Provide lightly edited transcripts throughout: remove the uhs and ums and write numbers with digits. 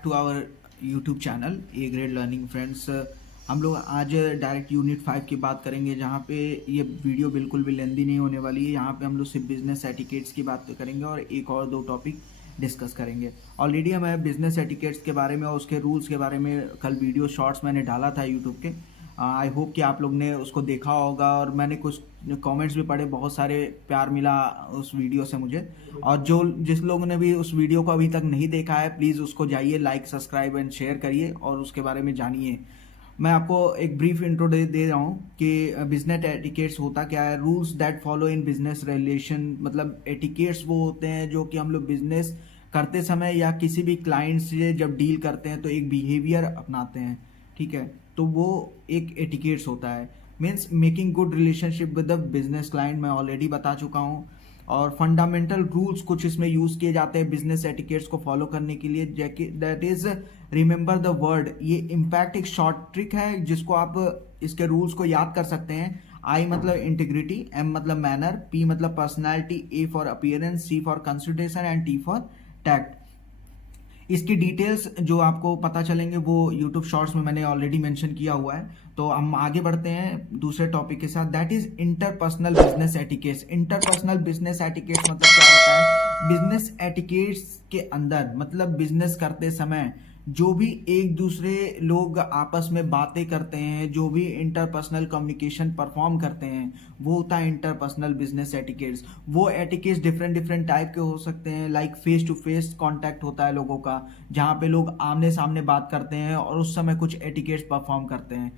Back to our YouTube channel A grade learning friends. हम लोग आज डायरेक्ट यूनिट 5 की बात करेंगे, जहाँ पे ये वीडियो बिल्कुल भी लेंदी नहीं होने वाली है। यहाँ पे हम लोग सिर्फ बिजनेस एटिकेट्स की बात करेंगे और एक और दो टॉपिक डिस्कस करेंगे। ऑलरेडी हमें बिजनेस एटिकेट्स के बारे में और उसके रूल्स के बारे में कल वीडियो शॉर्ट्स मैंने डाला था यूट्यूब के। आई होप कि आप लोग ने उसको देखा होगा और मैंने कुछ कमेंट्स भी पढ़े, बहुत सारे प्यार मिला उस वीडियो से मुझे। और जिस लोगों ने भी उस वीडियो को अभी तक नहीं देखा है, प्लीज़ उसको जाइए, लाइक सब्सक्राइब एंड शेयर करिए और उसके बारे में जानिए। मैं आपको एक ब्रीफ इंट्रो दे रहा हूँ कि बिजनेस एटिकेट्स होता क्या है। Rules that follow in business relation, मतलब एटिकेट्स वो होते हैं जो कि हम लोग बिजनेस करते समय या किसी भी क्लाइंट से जब डील करते हैं तो एक बिहेवियर अपनाते हैं, ठीक है। तो वो एक एटिकेट्स होता है, means making good relationship with the business client, मैं ऑलरेडी बता चुका हूँ। और फंडामेंटल रूल्स कुछ इसमें यूज किए जाते हैं बिजनेस एटिकेट्स को फॉलो करने के लिए, that is remember the word. ये इम्पैक्ट एक शॉर्ट ट्रिक है जिसको आप इसके रूल्स को याद कर सकते हैं। आई मतलब इंटीग्रिटी, एम मतलब मैनर, पी मतलब personality, A for appearance, C for consideration and T for tact. इसकी डिटेल्स जो आपको पता चलेंगे वो यूट्यूब शॉर्ट्स में मैंने ऑलरेडी मेंशन किया हुआ है। तो हम आगे बढ़ते हैं दूसरे टॉपिक के साथ, that is interpersonal business etiquettes. Interpersonal business etiquettes मतलब क्या होता है? बिजनेस एटिकेट्स के अंदर मतलब बिजनेस करते समय जो भी एक दूसरे लोग आपस में बातें करते हैं, जो भी इंटरपर्सनल कम्युनिकेशन परफॉर्म करते हैं, वो होता है इंटरपर्सनल बिजनेस एटिकेट्स। वो एटिकेट्स डिफरेंट डिफरेंट टाइप के हो सकते हैं, like face to face contact होता है लोगों का, जहाँ पे लोग आमने सामने बात करते हैं और उस समय कुछ एटिकेट्स परफॉर्म करते हैं।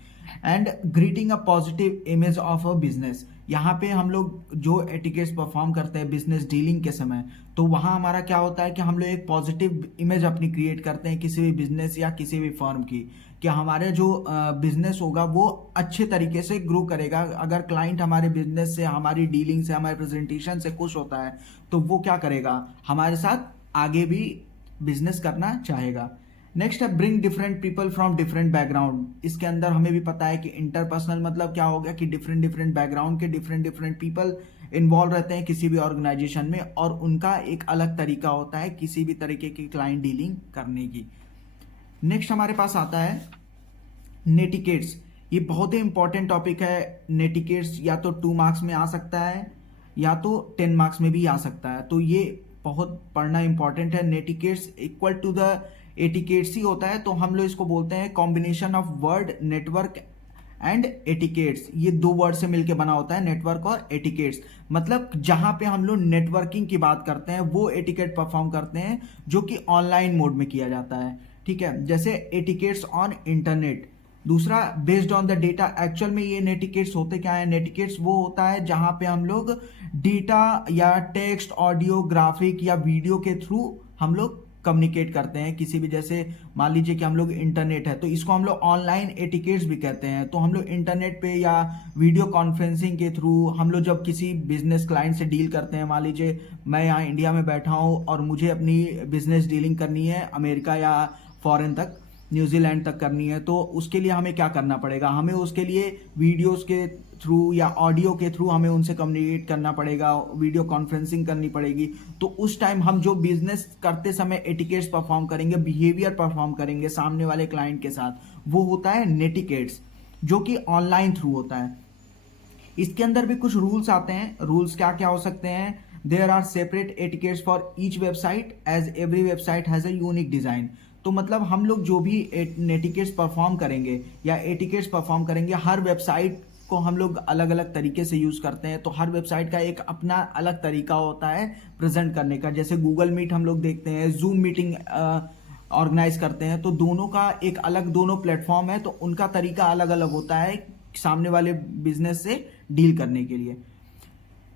And greeting a positive image of a business, यहाँ पे हम लोग जो एटिकेट्स परफॉर्म करते हैं बिजनेस डीलिंग के समय, तो वहाँ हमारा क्या होता है कि हम लोग एक पॉजिटिव इमेज अपनी क्रिएट करते हैं किसी भी बिजनेस या किसी भी फर्म की, कि हमारे जो बिजनेस होगा वो अच्छे तरीके से ग्रो करेगा। अगर क्लाइंट हमारे बिजनेस से, हमारी डीलिंग से, हमारे प्रेजेंटेशन से खुश होता है तो वो क्या करेगा, हमारे साथ आगे भी बिजनेस करना चाहेगा। नेक्स्ट है bring different people from different background. इसके अंदर हमें भी पता है कि इंटरपर्सनल मतलब क्या हो गया कि डिफरेंट डिफरेंट बैकग्राउंड के डिफरेंट डिफरेंट पीपल इन्वॉल्व रहते हैं किसी भी ऑर्गेनाइजेशन में, और उनका एक अलग तरीका होता है किसी भी तरीके की क्लाइंट डीलिंग करने की। नेक्स्ट हमारे पास आता है नेटिकेट्स। ये बहुत ही इंपॉर्टेंट टॉपिक है। नेटिकेट्स या तो 2 मार्क्स में आ सकता है या तो 10 मार्क्स में भी आ सकता है, तो ये बहुत पढ़ना इंपॉर्टेंट है। नेटिकेट्स इक्वल टू द एटिकेट्स ही होता है, तो हम लोग इसको बोलते हैं combination of word, network and etiquettes. ये 2 वर्ड से मिलकर बना होता है, नेटवर्क और एटिकेट्स। मतलब जहां पे हम लोग नेटवर्किंग की बात करते हैं वो एटिकेट परफॉर्म करते हैं जो कि ऑनलाइन मोड में किया जाता है, ठीक है, जैसे एटिकेट्स ऑन इंटरनेट। दूसरा based on the data, actual में ये नेटिकेट्स होते क्या है? नेटिकेट्स वो होता है जहां पे हम लोग डेटा या टेक्स्ट, ऑडियो, ग्राफिक या वीडियो के थ्रू हम लोग कम्युनिकेट करते हैं किसी भी, जैसे मान लीजिए कि हम लोग इंटरनेट है तो इसको हम लोग ऑनलाइन एटिकेट्स भी कहते हैं। तो हम लोग इंटरनेट पे या वीडियो कॉन्फ्रेंसिंग के थ्रू हम लोग जब किसी बिजनेस क्लाइंट से डील करते हैं, मान लीजिए मैं यहाँ इंडिया में बैठा हूँ और मुझे अपनी बिजनेस डीलिंग करनी है अमेरिका या फॉरेन तक, न्यूजीलैंड तक करनी है, तो उसके लिए हमें क्या करना पड़ेगा? हमें उसके लिए वीडियोस के थ्रू या ऑडियो के थ्रू हमें उनसे कम्युनिकेट करना पड़ेगा, वीडियो कॉन्फ्रेंसिंग करनी पड़ेगी। तो उस टाइम हम जो बिजनेस करते समय एटिकेट्स परफॉर्म करेंगे, बिहेवियर परफॉर्म करेंगे सामने वाले क्लाइंट के साथ, वो होता है नेटिकेट्स, जो कि ऑनलाइन थ्रू होता है। इसके अंदर भी कुछ रूल्स आते हैं। रूल्स क्या क्या हो सकते हैं? There are separate etiquettes for each website as every website has a unique design. तो मतलब हम लोग जो भी नेटिकेट्स परफॉर्म करेंगे या एटिकेट्स परफॉर्म करेंगे, हर वेबसाइट को हम लोग अलग अलग तरीके से यूज करते हैं, तो हर वेबसाइट का एक अपना अलग तरीका होता है प्रेजेंट करने का। जैसे गूगल मीट हम लोग देखते हैं, जूम मीटिंग ऑर्गेनाइज करते हैं, तो दोनों का एक अलग, दोनों प्लेटफॉर्म है तो उनका तरीका अलग अलग होता है सामने वाले बिजनेस से डील करने के लिए।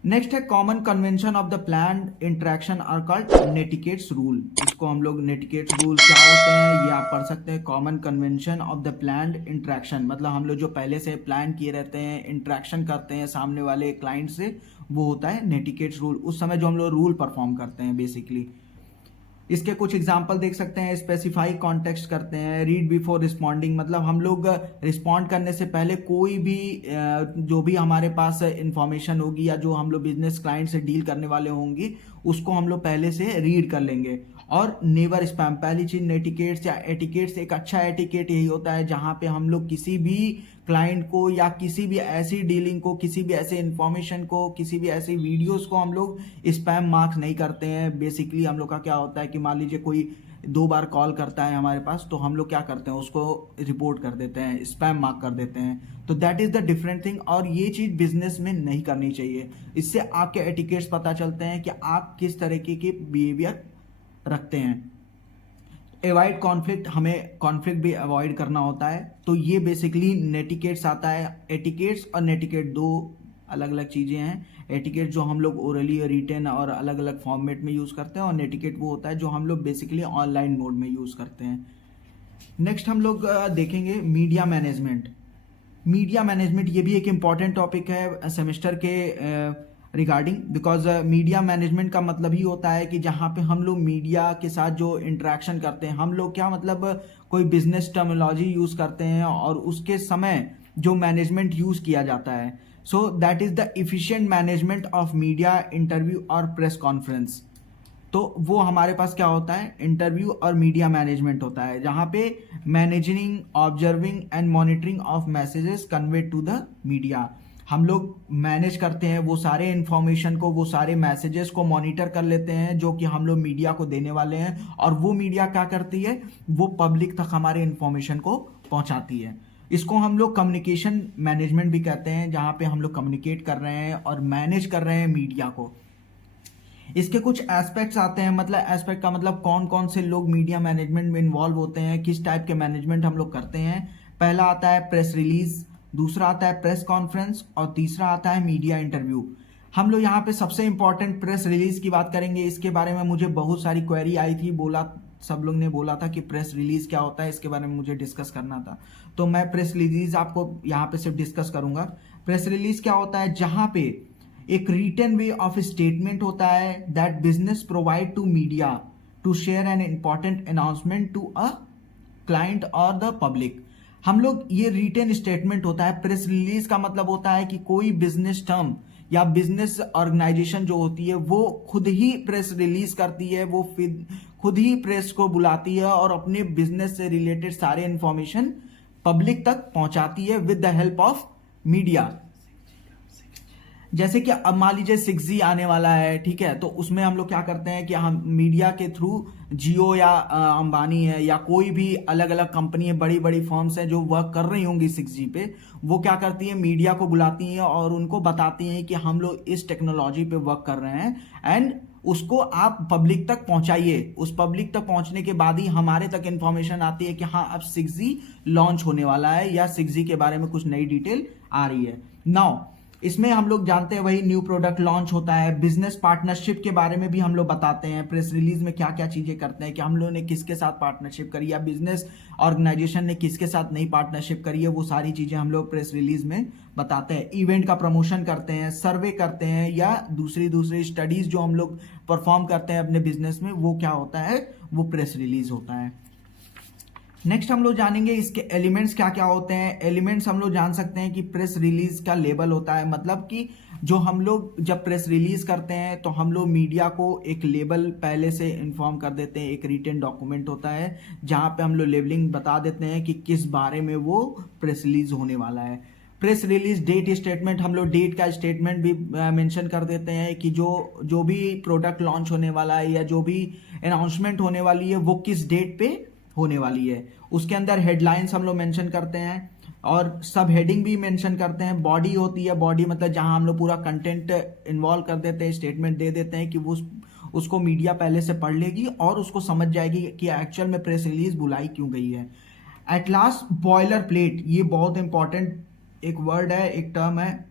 नेक्स्ट है common convention of the plan interaction are called netiquettes rule. इसको हम लोग नेटिकेट्स रूल क्या होते हैं ये आप पढ़ सकते हैं। Common convention of the plan interaction मतलब हम लोग जो पहले से प्लान किए रहते हैं, इंटरेक्शन करते हैं सामने वाले क्लाइंट से, वो होता है नेटिकेट्स रूल। उस समय जो हम लोग रूल परफॉर्म करते हैं बेसिकली। इसके कुछ एग्जाम्पल देख सकते हैं। स्पेसिफाई कॉन्टेक्स्ट करते हैं, रीड बिफोर रिस्पॉन्डिंग मतलब हम लोग रिस्पॉन्ड करने से पहले कोई भी जो भी हमारे पास इंफॉर्मेशन होगी या जो हम लोग बिजनेस क्लाइंट से डील करने वाले होंगे उसको हम लोग पहले से रीड कर लेंगे। और नेवर स्पैम। पहली चीज नेटिकेट्स या एटिकेट्स, एक अच्छा एटिकेट यही होता है जहां पे हम लोग किसी भी क्लाइंट को या किसी भी ऐसी डीलिंग को, किसी भी ऐसे इंफॉर्मेशन को, किसी भी ऐसी वीडियोस को हम लोग स्पैम मार्क नहीं करते हैं। बेसिकली हम लोग का क्या होता है कि मान लीजिए कोई 2 बार कॉल करता है हमारे पास, तो हम लोग क्या करते हैं, उसको रिपोर्ट कर देते हैं, स्पैम मार्क कर देते हैं। तो that is the different thing, और ये चीज बिजनेस में नहीं करनी चाहिए। इससे आपके एटिकेट्स पता चलते हैं कि आप किस तरीके के बिहेवियर रखते हैं। अवॉइड कॉन्फ्लिक्ट, हमें कॉन्फ्लिक्ट भी अवॉइड करना होता है। तो ये बेसिकली नेटिकेट्स आता है। एटिकेट्स और नेटिकेट 2 अलग अलग चीजें हैं। एटिकेट जो हम लोग ओरली और रिटेन और अलग अलग फॉर्मेट में यूज करते हैं, और नेटिकेट वो होता है जो हम लोग बेसिकली ऑनलाइन मोड में यूज करते हैं। नेक्स्ट हम लोग देखेंगे मीडिया मैनेजमेंट। मीडिया मैनेजमेंट ये भी एक इम्पॉर्टेंट टॉपिक है सेमेस्टर के रिगार्डिंग, बिकॉज मीडिया मैनेजमेंट का मतलब ही होता है कि जहाँ पे हम लोग मीडिया के साथ जो इंटरेक्शन करते हैं, हम लोग क्या मतलब कोई बिजनेस टर्मिनोलॉजी यूज करते हैं और उसके समय जो मैनेजमेंट यूज किया जाता है। So that is the efficient management of media interview और प्रेस कॉन्फ्रेंस। तो वो हमारे पास क्या होता है, इंटरव्यू और मीडिया मैनेजमेंट होता है, जहां पे managing, observing and monitoring of messages conveyed to the media. हम लोग मैनेज करते हैं वो सारे इंफॉर्मेशन को, वो सारे मैसेजेस को मॉनिटर कर लेते हैं जो कि हम लोग मीडिया को देने वाले हैं, और वो मीडिया क्या करती है, वो पब्लिक तक हमारे इंफॉर्मेशन को पहुंचाती है। इसको हम लोग कम्युनिकेशन मैनेजमेंट भी कहते हैं, जहां पे हम लोग कम्युनिकेट कर रहे हैं और मैनेज कर रहे हैं मीडिया को। इसके कुछ एस्पेक्ट्स आते हैं, मतलब एस्पेक्ट का मतलब कौन कौन से लोग मीडिया मैनेजमेंट में इन्वॉल्व होते हैं, किस टाइप के मैनेजमेंट हम लोग करते हैं। पहला आता है प्रेस रिलीज, दूसरा आता है प्रेस कॉन्फ्रेंस, और तीसरा आता है मीडिया इंटरव्यू। हम लोग यहाँ पे सबसे इंपॉर्टेंट प्रेस रिलीज की बात करेंगे। इसके बारे में मुझे बहुत सारी क्वेरी आई थी, सब लोग ने बोला था कि प्रेस रिलीज क्या होता है, इसके बारे में मुझे डिस्कस करना था। तो मैं प्रेस रिलीज आपको यहाँ पे सिर्फ डिस्कस करूंगा। प्रेस रिलीज क्या होता है, जहां पे एक रिटन वे ऑफ स्टेटमेंट होता है that business provide to media to share an important announcement to a client और द पब्लिक। हम लोग ये रिटन स्टेटमेंट होता है। प्रेस रिलीज का मतलब होता है कि कोई बिजनेस टर्म या बिजनेस ऑर्गेनाइजेशन जो होती है वो खुद ही प्रेस रिलीज करती है, वो खुद ही प्रेस को बुलाती है और अपने बिजनेस से रिलेटेड सारे इंफॉर्मेशन पब्लिक तक पहुंचाती है with the help of media. जैसे कि अब मान लीजिए 6G आने वाला है, ठीक है, तो उसमें हम लोग क्या करते हैं कि हम मीडिया के थ्रू, जियो या अंबानी है या कोई भी अलग अलग कंपनी है, बड़ी बड़ी फर्म्स हैं जो वर्क कर रही होंगी 6G पे, वो क्या करती है, मीडिया को बुलाती हैं और उनको बताती हैं कि हम लोग इस टेक्नोलॉजी पे वर्क कर रहे हैं एंड उसको आप पब्लिक तक पहुंचाइए। उस पब्लिक तक पहुंचने के बाद ही हमारे तक इंफॉर्मेशन आती है कि हाँ अब 6G लॉन्च होने वाला है या 6G के बारे में कुछ नई डिटेल आ रही है। नाउ इसमें हम लोग जानते हैं वही न्यू प्रोडक्ट लॉन्च होता है। बिजनेस पार्टनरशिप के बारे में भी हम लोग बताते हैं प्रेस रिलीज में क्या क्या चीजें करते हैं, कि हम लोगों ने किसके साथ पार्टनरशिप करी या बिजनेस ऑर्गेनाइजेशन ने किसके साथ नई पार्टनरशिप करी है, वो सारी चीजें हम लोग प्रेस रिलीज में बताते हैं। इवेंट का प्रमोशन करते हैं, सर्वे करते हैं, या दूसरी स्टडीज जो हम लोग परफॉर्म करते हैं अपने बिजनेस में, वो क्या होता है, वो प्रेस रिलीज होता है। नेक्स्ट हम लोग जानेंगे इसके एलिमेंट्स क्या क्या होते हैं। एलिमेंट्स हम लोग जान सकते हैं कि प्रेस रिलीज का लेबल होता है, मतलब कि जो हम लोग जब प्रेस रिलीज करते हैं तो हम लोग मीडिया को एक लेबल पहले से इन्फॉर्म कर देते हैं। एक रिटन डॉक्यूमेंट होता है जहां पे हम लोग लेबलिंग बता देते हैं कि किस बारे में वो प्रेस रिलीज होने वाला है। प्रेस रिलीज डेट स्टेटमेंट, हम लोग डेट का स्टेटमेंट भी मेंशन कर देते हैं कि जो भी प्रोडक्ट लॉन्च होने वाला है या जो भी अनाउंसमेंट होने वाली है वो किस डेट पे होने वाली है। उसके अंदर हेडलाइंस हम लोग मेंशन करते हैं और सब हेडिंग भी मेंशन करते हैं। बॉडी होती है, बॉडी मतलब जहां हम लोग पूरा कंटेंट इन्वॉल्व कर देते हैं, स्टेटमेंट दे देते हैं कि वो उसको मीडिया पहले से पढ़ लेगी और उसको समझ जाएगी कि एक्चुअल में प्रेस रिलीज बुलाई क्यों गई है। एट लास्ट बॉयलर प्लेट, ये बहुत इंपॉर्टेंट एक वर्ड है, एक टर्म है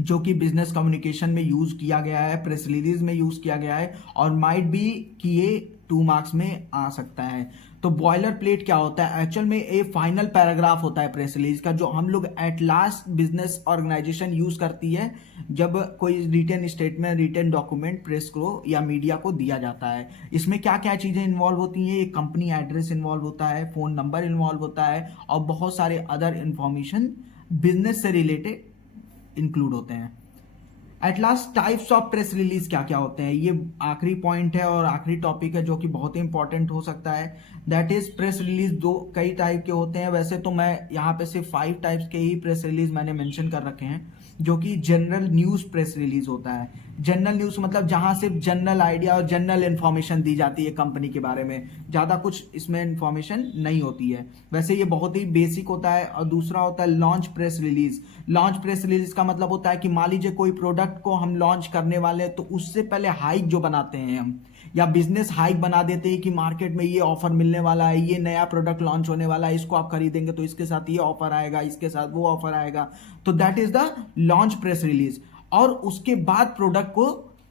जो कि बिजनेस कम्युनिकेशन में यूज किया गया है, प्रेस रिलीज में यूज किया गया है और माइट बी कि ये 2 मार्क्स में आ सकता है। तो बॉयलर प्लेट क्या होता है, एक्चुअल में ये फाइनल पैराग्राफ होता है प्रेस रिलीज का, जो हम लोग at last business organisation use करती है जब कोई written statement, written document press को या मीडिया को दिया जाता है। इसमें क्या क्या चीजें इन्वॉल्व होती हैं, एक कंपनी एड्रेस इन्वॉल्व होता है, फोन नंबर इन्वॉल्व होता है और बहुत सारे अदर इंफॉर्मेशन बिजनेस से रिलेटेड इंक्लूड होते हैं। At last types of press release क्या क्या होते हैं, ये आखिरी पॉइंट है और आखिरी टॉपिक है जो कि बहुत ही इंपॉर्टेंट हो सकता है। दैट इज प्रेस रिलीज दो कई टाइप के होते हैं। वैसे तो मैं यहाँ पे सिर्फ 5 टाइप्स के ही प्रेस रिलीज मैंने मेंशन कर रखे हैं, जो कि जनरल न्यूज प्रेस रिलीज होता है। जनरल न्यूज मतलब जहां सिर्फ जनरल आइडिया और जनरल इंफॉर्मेशन दी जाती है कंपनी के बारे में, ज्यादा कुछ इसमें इंफॉर्मेशन नहीं होती है। वैसे ये बहुत ही बेसिक होता है। और दूसरा होता है launch press release. Launch press release का मतलब होता है कि मान लीजिए कोई प्रोडक्ट को हम लॉन्च करने वाले हैं, तो उससे पहले हाइक जो बनाते हैं हम, या बिजनेस हाइक बना देते हैं कि मार्केट में ये ऑफर मिलने वाला है, ये नया प्रोडक्ट लॉन्च होने वाला है, इसको आप खरीदेंगे तो इसके साथ ये ऑफर आएगा, इसके साथ वो ऑफर आएगा। तो that is the launch press release. और उसके बाद प्रोडक्ट को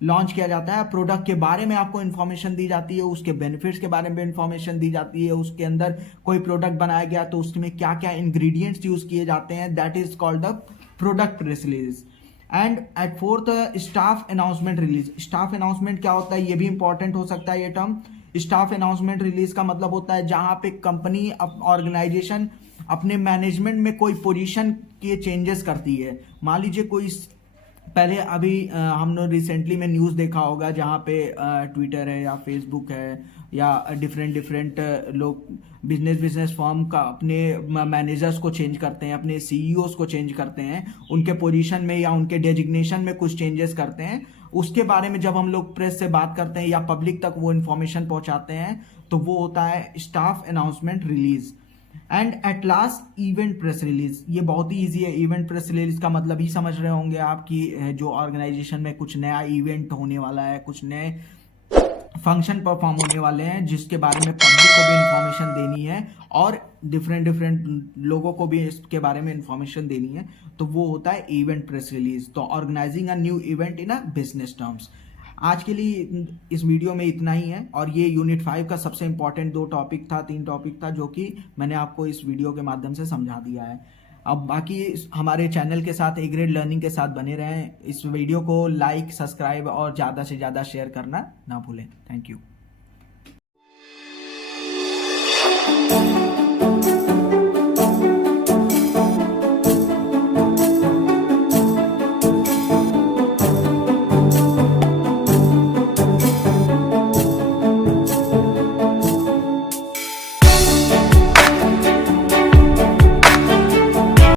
लॉन्च किया जाता है, प्रोडक्ट के बारे में आपको इन्फॉर्मेशन दी जाती है, उसके बेनिफिट्स के बारे में इन्फॉर्मेशन दी जाती है, उसके अंदर कोई प्रोडक्ट बनाया गया तो उसमें क्या क्या इंग्रेडिएंट्स यूज किए जाते हैं, that is called the product press release. And at fourth staff announcement release. Staff announcement क्या होता है, ये भी इंपॉर्टेंट हो सकता है ये टर्म। स्टाफ अनाउंसमेंट रिलीज का मतलब होता है जहां पे कंपनी ऑर्गेनाइजेशन अपने मैनेजमेंट में कोई पोजीशन के चेंजेस करती है। मान लीजिए कोई पहले अभी हमने रिसेंटली में न्यूज़ देखा होगा जहाँ पे ट्विटर है या फेसबुक है या डिफरेंट लोग बिजनेस फर्म का अपने मैनेजर्स को चेंज करते हैं, अपने सीईओज को चेंज करते हैं, उनके पोजीशन में या उनके डेजिग्नेशन में कुछ चेंजेस करते हैं। उसके बारे में जब हम लोग प्रेस से बात करते हैं या पब्लिक तक वो इन्फॉर्मेशन पहुंचाते हैं, तो वो होता है staff announcement release. And at last event press release. ये बहुत ही ईजी है। इवेंट प्रेस रिलीज का मतलब ही समझ रहे होंगे आप कि जो ऑर्गेनाइजेशन में कुछ नया इवेंट होने वाला है, कुछ नए फंक्शन परफॉर्म होने वाले हैं जिसके बारे में पब्लिक को भी इंफॉर्मेशन देनी है और डिफरेंट लोगों को भी इसके बारे में इंफॉर्मेशन देनी है, तो वो होता है इवेंट प्रेस रिलीज। तो organising a new event in a business terms. आज के लिए इस वीडियो में इतना ही है। और ये यूनिट 5 का सबसे इंपॉर्टेंट 3 टॉपिक था जो कि मैंने आपको इस वीडियो के माध्यम से समझा दिया है। अब बाकी हमारे चैनल के साथ ए ग्रेड लर्निंग के साथ बने रहें। इस वीडियो को लाइक, सब्सक्राइब और ज़्यादा से ज़्यादा शेयर करना ना भूलें। Thank you.